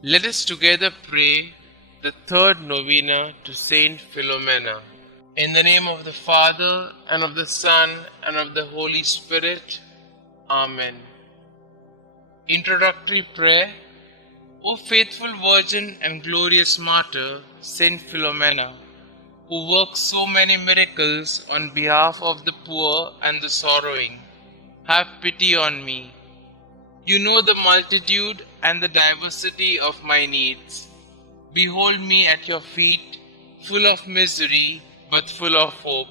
Let us together pray the third novena to St Philomena. In the name of the Father, and of the Son, and of the Holy Spirit. Amen. Introductory prayer. O faithful Virgin and glorious Martyr, St Philomena, who works so many miracles on behalf of the poor and the sorrowing, have pity on me. You know the multitude and the diversity of my needs. Behold me at your feet, full of misery, but full of hope.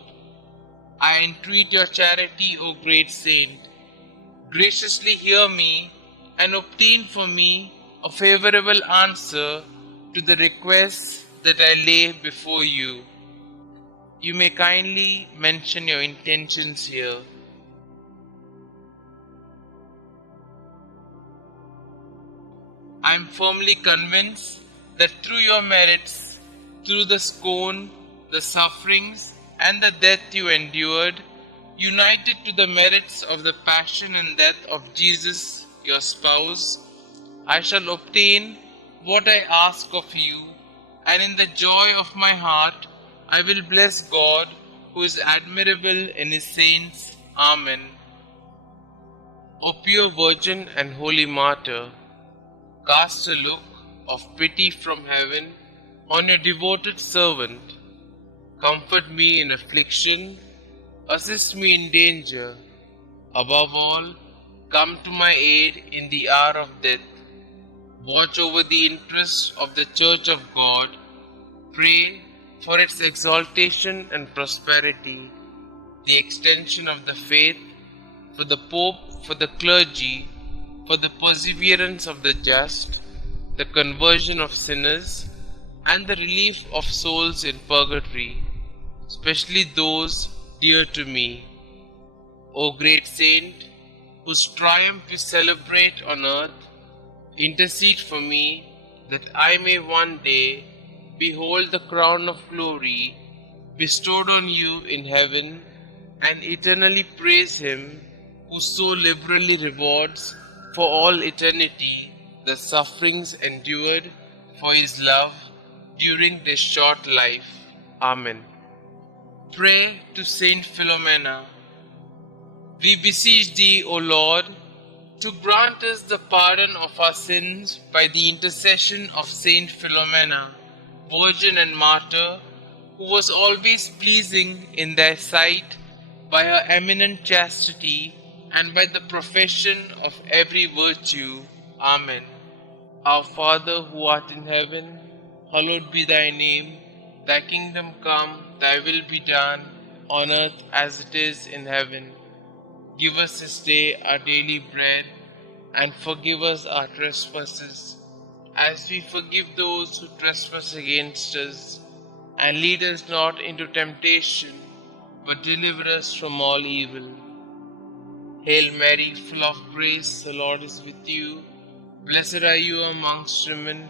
I entreat your charity, O great saint. Graciously hear me and obtain for me a favorable answer to the requests that I lay before you. You may kindly mention your intentions here. I am firmly convinced that through your merits, through the scorn, the sufferings, and the death you endured, united to the merits of the passion and death of Jesus, your spouse, I shall obtain what I ask of you, and in the joy of my heart I will bless God, who is admirable in his saints. Amen. O pure Virgin and Holy Martyr, cast a look of pity from heaven on your devoted servant. Comfort me in affliction, assist me in danger. Above all, come to my aid in the hour of death. Watch over the interests of the Church of God. Pray for its exaltation and prosperity, the extension of the faith, for the Pope, for the clergy, for the perseverance of the just, the conversion of sinners, and the relief of souls in purgatory, especially those dear to me. O great saint, whose triumph we celebrate on earth, intercede for me that I may one day behold the crown of glory bestowed on you in heaven and eternally praise him who so liberally rewards for all eternity the sufferings endured for his love during this short life. Amen. Pray to Saint Philomena. We beseech thee, O Lord, to grant us the pardon of our sins by the intercession of Saint Philomena, Virgin and Martyr, who was always pleasing in thy sight by her eminent chastity and by the profession of every virtue. Amen. Our Father who art in heaven, hallowed be thy name. Thy kingdom come, thy will be done, on earth as it is in heaven. Give us this day our daily bread, and forgive us our trespasses, as we forgive those who trespass against us. And lead us not into temptation, but deliver us from all evil. Hail Mary, full of grace, the Lord is with you. Blessed are you amongst women,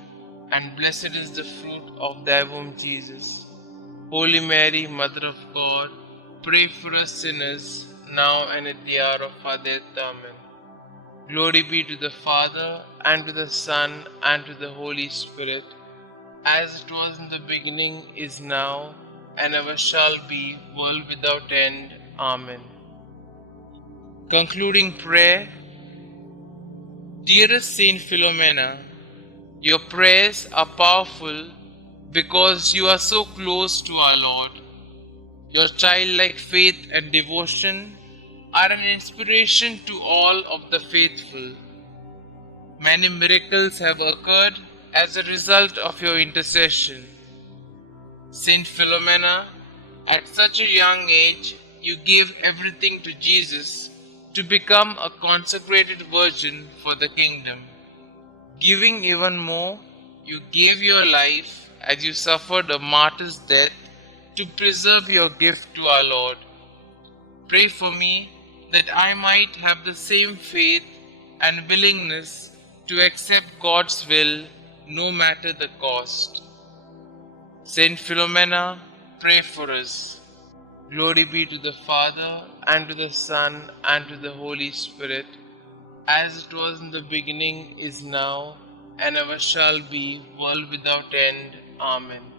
and blessed is the fruit of thy womb, Jesus. Holy Mary, Mother of God, pray for us sinners, now and at the hour of our death. Amen. Glory be to the Father, and to the Son, and to the Holy Spirit, as it was in the beginning, is now, and ever shall be, world without end. Amen. Concluding prayer. Dearest Saint Philomena, your prayers are powerful because you are so close to our Lord. Your childlike faith and devotion are an inspiration to all of the faithful. Many miracles have occurred as a result of your intercession. Saint Philomena, at such a young age, you gave everything to Jesus to become a consecrated virgin for the kingdom. Giving even more, you gave your life as you suffered a martyr's death to preserve your gift to our Lord. Pray for me that I might have the same faith and willingness to accept God's will no matter the cost. Saint Philomena, pray for us. Glory be to the Father, and to the Son, and to the Holy Spirit, as it was in the beginning, is now, and ever shall be, world without end. Amen.